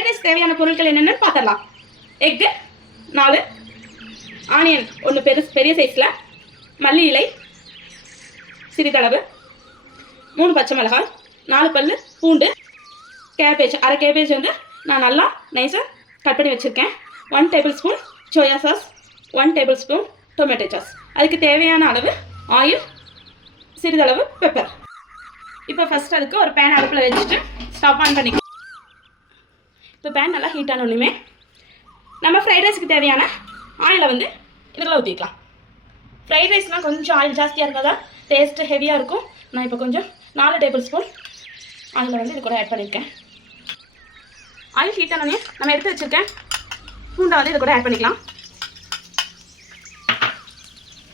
Fried rice தேவையான பொருட்கள் என்னென்னு பார்த்துடலாம். எக்கு 4, ஆனியன் 1 பெரிய சைஸில், மல்லி இலை சிறிதளவு, 3 பச்சை மிளகாய், 4 பல் பூண்டு, கேபேஜ் அரை கேபேஜ் வந்து நான் நல்லா நைஸாக கட் பண்ணி வச்சுருக்கேன். 1 table spoon soya sauce, 1 table spoon tomato sauce, அதுக்கு தேவையான அளவு ஆயில், சிறிதளவு பெப்பர். இப்போ ஃபஸ்ட் அதுக்கு ஒரு பேன் அடுப்பில் வச்சுட்டு ஸ்டவ் ஆன் பண்ணிக்கலாம். இப்போ பேன் நல்லா ஹீட் ஆனோடனே நம்ம ஃப்ரைட் ரைஸுக்கு தேவையான ஆயிலை வந்து இதில் ஊற்றிக்கலாம். ஃப்ரைட் ரைஸ்னால் கொஞ்சம் ஆயில் ஜாஸ்தியாக இருந்தால் தான் டேஸ்ட்டு ஹெவியாக இருக்கும். நான் இப்போ கொஞ்சம் 4 டேபிள் ஸ்பூன் ஆயில் வந்து இது கூட ஆட் பண்ணியிருக்கேன். ஆயில் ஹீட் ஆனோடனே நம்ம எடுத்து வச்சுருக்கேன் பூண்டை வந்து இது கூட ஆட் பண்ணிக்கலாம்.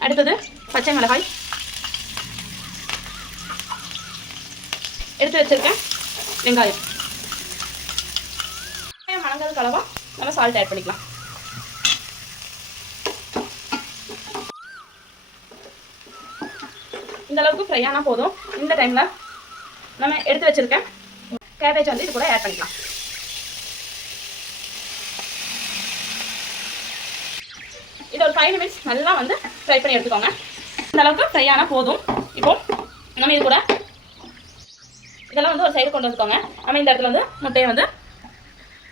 அடுத்தது பச்சை மிளகாய், எடுத்து வச்சுருக்கேன் வெங்காயம், மணங்கால் கலவா நம்ம சால்ட் ஆட் பண்ணிக்கலாம். இந்த அளவுக்கு ஃப்ரை ஆனால் போதும். இந்த டைமில் நம்ம எடுத்து வச்சுருக்கேன் கேபேஜ் வந்து இது கூட ஆட் பண்ணிக்கலாம். இது ஒரு 5 நிமிட்ஸ் நல்லா வந்து ஃப்ரை பண்ணி எடுத்துக்கோங்க. இந்த அளவுக்கு ஃப்ரை ஆனால் போதும். இப்போது நம்ம இது கூட இதெல்லாம் வந்து ஒரு சைடு கொண்டு வந்துக்கோங்க. நம்ம இந்த இடத்துல வந்து முட்டையை வந்து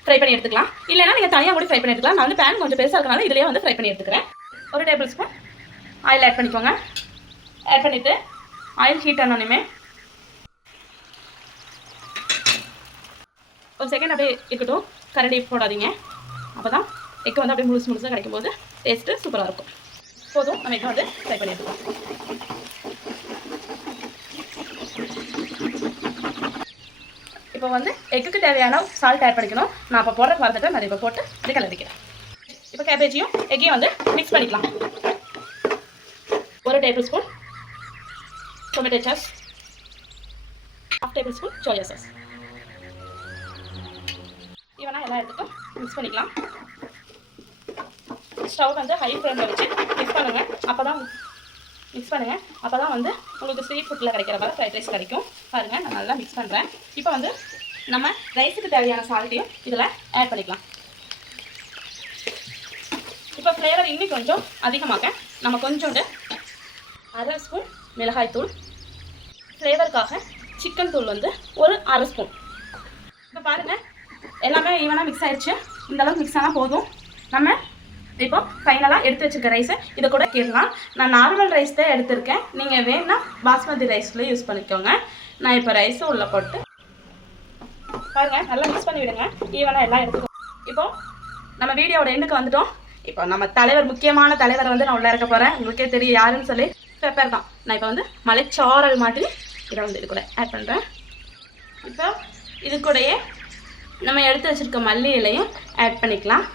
ஃப்ரை பண்ணி எடுத்துக்கலாம். இல்லைனா நீங்கள் தனியாக கூட ஃப்ரை பண்ணி எடுத்துக்கலாம். நான் வந்து பேன் கொஞ்சம் பெருசாக இருக்கனால இதிலேயே வந்து ஃப்ரை பண்ணி எடுத்துக்கிறேன். 1 டேபிள் ஸ்பூன் ஆயில் ஆட் பண்ணிக்கோங்க. ஆட் பண்ணிவிட்டு ஆயில் ஹீட் ஆனோடனே ஒரு செகண்ட் அப்படியே இருக்கட்டும், கரண்டி போடாதீங்க. அப்போ தான் எக்கு வந்து அப்படியே முழுசாக கிடைக்கும்போது டேஸ்ட்டு சூப்பராக இருக்கும். போதும், நம்ம எக்கு வந்து ஃப்ரை பண்ணி எடுத்துக்கலாம். இப்போ வந்து எக்குக்கு தேவையான சால்ட் ஆட் பண்ணிக்கணும். நான் இப்போ போடுற பார்த்துட்டு நான் இப்போ போட்டு இது கலரிக்கிறேன். இப்போ கேபேஜையும் எக்கையும் வந்து மிக்ஸ் பண்ணிக்கலாம். 1 table spoon tomato sauce, 1/2 table spoon soya sauce, ஈவனாக எல்லா இடத்துக்கும் மிக்ஸ் பண்ணிக்கலாம். ஸ்டவ் வந்து ஹை ஃப்ளேமில் வச்சு மிக்ஸ் பண்ணுங்கள். அப்போ தான் வந்து உங்களுக்கு ஸ்ட்ரீட் ஃபுட்டில் கிடைக்கிற மாதிரி ஃப்ரைட் ரைஸ் கிடைக்கும். பாருங்கள், நான் நல்லா மிக்ஸ் பண்ணுறேன். இப்போ வந்து நம்ம ரைஸுக்கு தேவையான சால்ட்டையும் இதில் ஆட் பண்ணிக்கலாம். இப்போ ஃப்ளேவர் இன்னும் கொஞ்சம் அதிகமாக நம்ம கொஞ்சோண்டு 1/2 ஸ்பூன் மிளகாய் தூள், ஃப்ளேவருக்காக சிக்கன் தூள் வந்து ஒரு 1/2 ஸ்பூன். இப்போ பாருங்கள், எல்லாமே ஈவனாக மிக்ஸ் ஆகிடுச்சு. இந்தளவுக்கு மிக்ஸ் ஆனால் போதும். நம்ம இப்போ ஃபைனலாக எடுத்து வச்சுருக்க ரைஸை இதை கூட கேட்கலாம். நான் நார்மல் ரைஸ் தான் எடுத்திருக்கேன். நீங்கள் வேணுன்னா பாஸ்மதி ரைஸில் யூஸ் பண்ணிக்கோங்க. நான் இப்போ ரைஸும் உள்ளே போட்டு பாருங்கள், நல்லா மிக்ஸ் பண்ணி விடுங்க. ஈவனாக எல்லாம் எடுத்துக்கோங்க. இப்போ நம்ம வீடியோட எண்டுக்கு வந்துட்டோம். இப்போ நம்ம தலைவர், முக்கியமான தலைவர் வந்து நான் உள்ளே இருக்க போகிறேன். உங்களுக்கே தெரியும் யாருன்னு சொல்லி, பெப்பர் தான். நான் இப்போ வந்து மலைச்சாரல் மாட்டி இதை வந்து இது கூட ஆட் பண்ணுறேன். இப்போ இது கூடயே நம்ம எடுத்து வச்சுருக்க மல்லி இலையும் ஆட் பண்ணிக்கலாம்.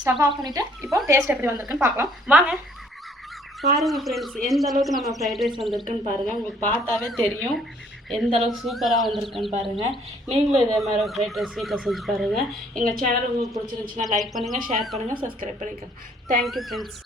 ஸ்டவ் ஆஃப் பண்ணிவிட்டு இப்போ டேஸ்ட் எப்படி வந்திருக்குன்னு பார்க்கலாம் வாங்க. பாருங்கள் ஃப்ரெண்ட்ஸ், எந்த அளவுக்கு நம்ம ஃப்ரைட் ரைஸ் வந்திருக்குன்னு பாருங்கள். உங்களுக்கு பார்த்தாவே தெரியும் எந்த அளவுக்கு சூப்பராக வந்திருக்குன்னு பாருங்கள். நீங்களும் இதே மாதிரி ஃப்ரைட் ரைஸ் வீட்டில் செஞ்சு பாருங்கள். எங்கள் சேனல் உங்களுக்கு பிடிச்சிருந்துச்சுன்னா லைக் பண்ணுங்கள், ஷேர் பண்ணுங்கள், சப்ஸ்கிரைப் பண்ணிக்கோங்க. Thank you friends.